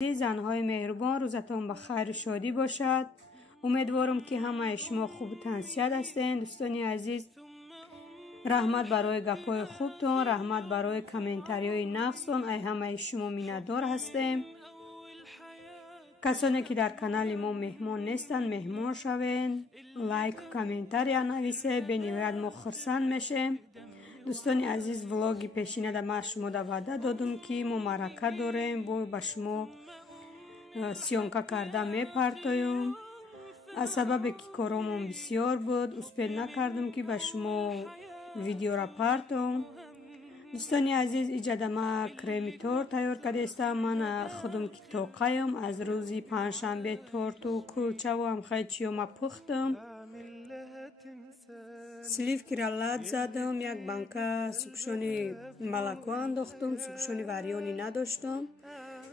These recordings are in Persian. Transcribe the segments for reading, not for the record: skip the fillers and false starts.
زنهای مهربان، روزتان بخیر و شادی باشد. امیدوارم که همه شما خوب و تنصیحت هستین. دوستانی عزیز، رحمت برای گپای خوبتون، رحمت برای کامنتاریای نفستون. ای همه شما میندار هستیم. کسانی که در کانال ما مهمان نیستن مهمان شوین، لایک و کامنتاری نویسه، به نهایت ما خرسند میشیم. دوستانی عزیز، ولاگی پیشینه در ما شما در وعده دادم که ما معرکه داریم، با شما سیانکا کرده میپرتایم. از سبب که کارامون بسیار بود اسپید نکردم که به شما ویدیو را پرتم. دوستانی عزیز، ایجاد ما کرمی تورت تیار کرده استم. من خودم که توقعیم از روزی پنجشنبه تورت و کلچه و هم خیلی چیوم پختم. سلیف که را لد زدم، یک بانکه سکشونی ملکو انداختم، سکشونی وریانی نداشتم.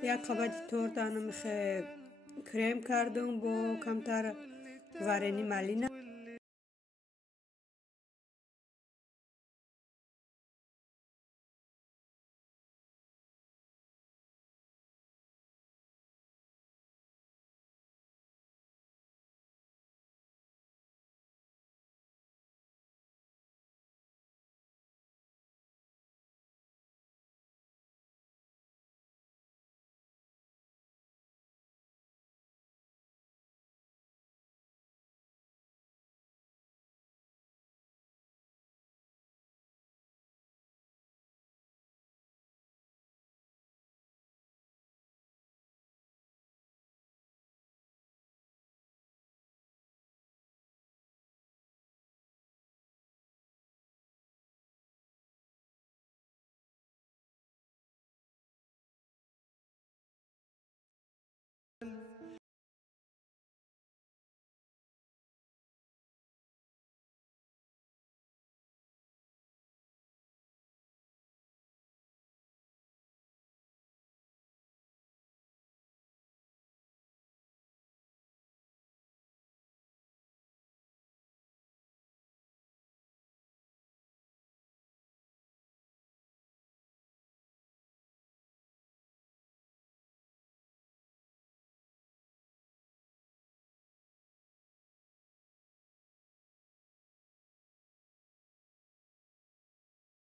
یک قبط تورت انم کرم کردم با کمتر ورنی ملینه.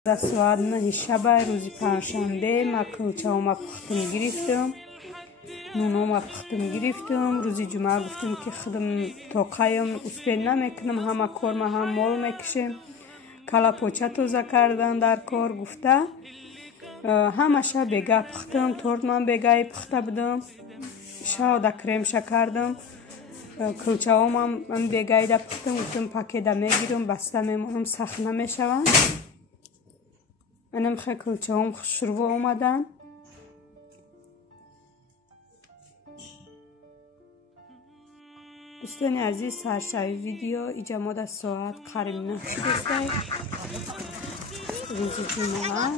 در ساعت 9 شب روز پنجشنبه ما کلچه ما پختم گرفتم، نونو ما پختم گرفتم. روز جمعه گفتم که خودم توقعیم اسپید نمیکنم، همه کار ما هم مال میکشیم. کلا پوچه توزه کردن در کار گفته همه شب بگه پختم. تورت من بگه پخته بودم، شاو در کرم کردم. کلچه هم بگه در پختم، گفتم پاکیده میگیرم بسته میمونم سخت نمیشوند. منم خیلی کلچه هم شروع آمدن. دوستانی عزیز، سرشای ویدیو ایجا ما در ساعت قریب 9 شده روز جمعه.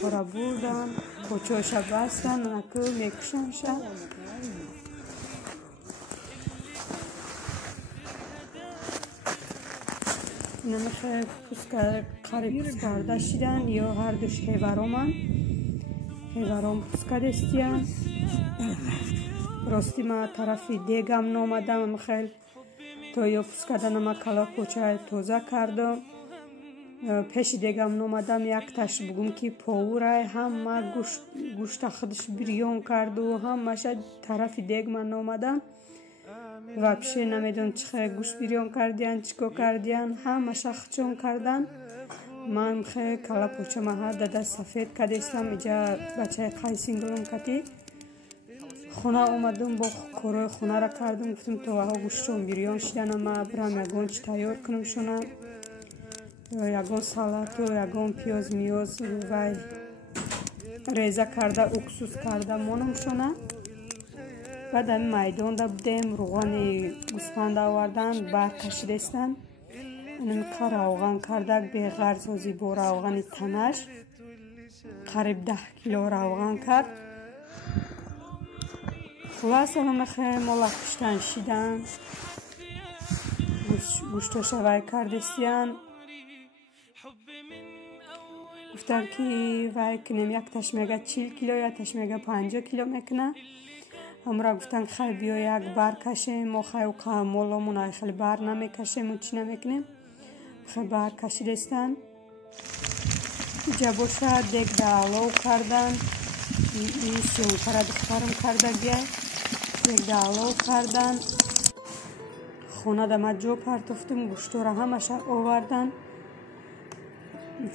شورا بردن پوچوشا بستن نکل میکشن شد. نمیخواه قریب پس کرده شدن یا هر دوش هیورامن. هیورام پس کرده استیم. راستی ما طرفی دیگم نامدم، خیلی تا یا پس کردن ما کلا پوچه توزه کردم. پیش دیگم نامدم یک تش بگم که پاوره هم گوشت خودش بریون کرد و هم مشه طرف دیگ من نامدم و پیشه نمیدون چه گوشت بریون کردین چیکو کردین هم مشه خچون کردن. من خیلی کلا پوچه ما داده سفید کدیستم. اینجا بچه قیسینگلم کتی خونه آمدم با کارای خونه را کردم. گفتم تو ها گوشتون بریون شدن، ما برام یگان چی تیار کنم شونه، یگان سالت و یگان پیاز میاز و ریزه کرده اکسوس کرده مانم شونه. بعد هم میدان دا بودیم روغن گوسفند آوردن برکشیده استن. اینم که روغن کرده به غرزازی با روغن تنش قریب 10 کیلو روغن کرد. خلاص هم خیلی مالا کشتن شیدن، گوشت شوی کردستیان. گفتم که وای کنیم یک تاش میگه 40 کیلو یا تاش میگه 50 کیلو میکنه. همراه گفتن خیلی بیا یک بار کشیم، ما خیلی مولامون خیلی بار نمیکشیم و چی نمیکنیم، خیلی بار کشیدستن. اینجا باشه دیگ دالو کردن، این سیونکر دخترم کرده گیه دیگ دالو کردن. خونه دم جو پرتفتم، گوشتو را همش آوردن،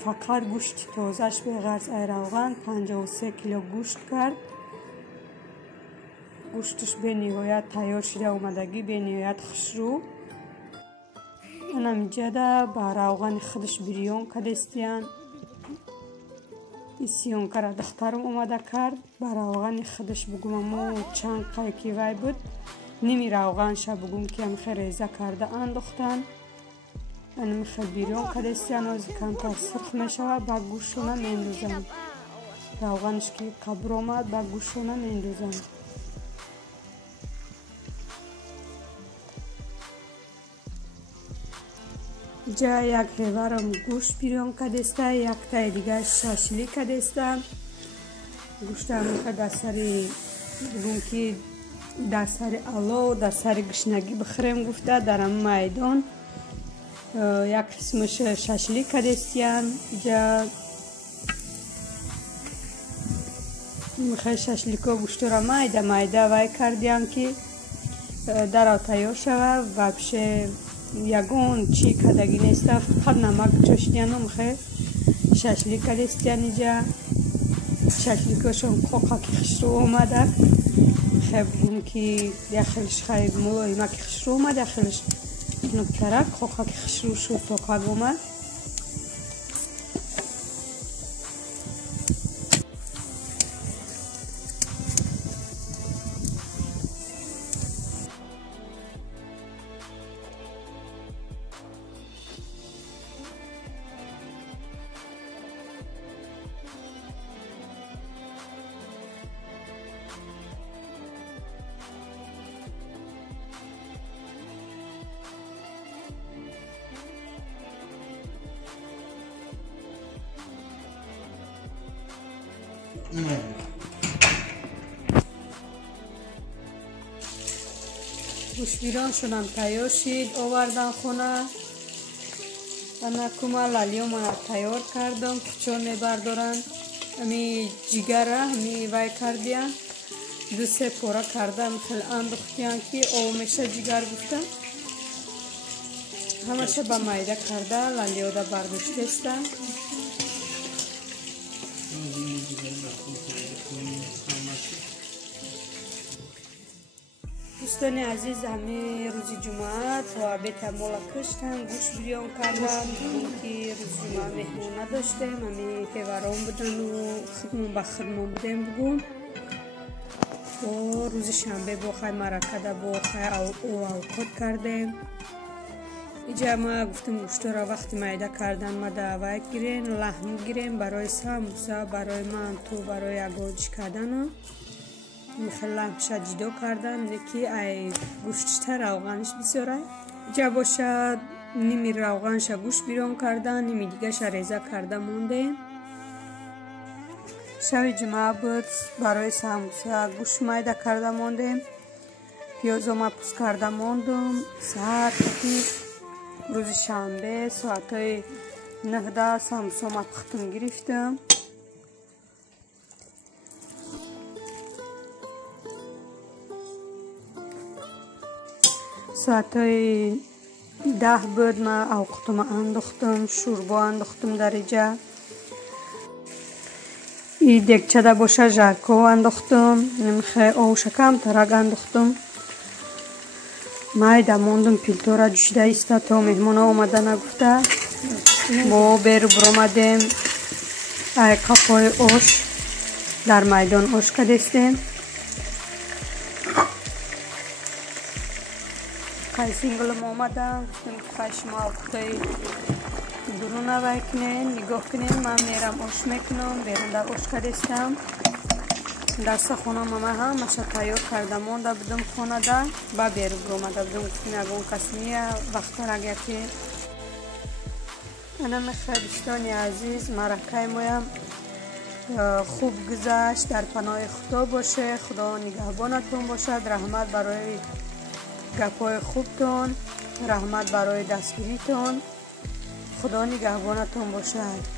فقط گوشت تازهش به غرض روغن 53 کیلو گوشت کرد. گوشتش به نهایت تیار شده اومدگی، به نهایت خوشرو. اینم جدا با روغن خودش بریون کدستیان. این سیونکر دخترم اومده کرد با روغن خودش. بگم مو چند قایقی وای بود، نیمی روغنش بگم که هم خیلی ریزه کرده انداختن. اینم خیلی بریون کدستیان و کم تا سرخ میشود با گوشتونه میندازن. روغنش که کبر اومد با گوشتونه میندازن. جا یک هیوارم گوشت بیرون کدسته، یک تای دیگه شاشلی کدسته. گوشت هم در سری بگم که در سری آلو در سری گشنگی بخوریم گفته در میدان. یک قسمش شاشلی کدستیم. جا میخوای شاشلیکو گوشت را مایده وای کردیم که در آتایو شوه و بشه یگون چی کدگی نیسته، فقط نمک چشتیان هم خیلی شاشلی کدستیان. اینجا شاشلیکوشون خوکا که خشرو اومده، خیلی بگم که یخیلش خیلی مولای ما که خشرو اومده، یخیلش نبترک خوکا که خشرو شد تا کب اومد. گوشت بیرون شدم تیار شد، آوردم خونه. انا کما لالیو من تیار کردم، چون میبردارن امی جگر امی وای کردیم، دو سه پورا کردم خیلی انداختیم که او میشه جگر گفتم. همشه با مایده کرده لالیو دا برداشته استم. دوستان عزیز، همه روز جمعه و بیت مولا کشتم، گوشت بیرون کردم که روز جمعه مهمون نداشتیم، همه هیواران بودن و خودمون با خودمون بودیم. بگم و روز شنبه بخیر مرکده بخیر او اوقات کردیم. اینجا ما گفتم گوشت را وقتی مایده کردن ما دعوت گیرین لحم گیریم برای ساموسا، برای منتو، برای اگوج کردن. خیلی لحمش جدا کردن که ای گوشتش روغنش بسیاره. اینجا باشه نیمی روغنش گوشت بیرون کردن، نیمی دیگه ریزه کرده مونده. شب جمعه بود، برای ساموسا گوشت مایده کرده مونده، پیاز ما پوست کرده موندم. ساعت روز شنبه ساعت 9 ساموسا ما پختم گرفتم. ساعت 10 بود، ما اوقاتم انداختم، شوربا انداختم در اینجا. این دیگچه دا باشه ژرکو انداختم، نمیخواه او شکم ترک انداختم. مایده موندم پیلتورا جوشیده ایسته تا مهمون آمده نگفته با بیرو برامدیم. کپای اوش در میدان اوش کدستیم. خیلی سینگلم آمدم، گفتم که شما وقتی درونه وای کنین نگاه کنین. من میرم اوش میکنم، بیرون در اوش کدستم. دست خونه ماما هم مشه تیار کرده مونده بودم خونه در با بیرو برامده بودم. گفتم اگه اون کس نیه وقت را گفتی انم خیلی دوستان عزیز، مرکه مایم خوب گذشت، در پناه خدا باشه، خدا نگهبانتون باشد، رحمت برای گپای خوبتون، رحمت برای دستگیریتون، خدا نگهبانتون باشد.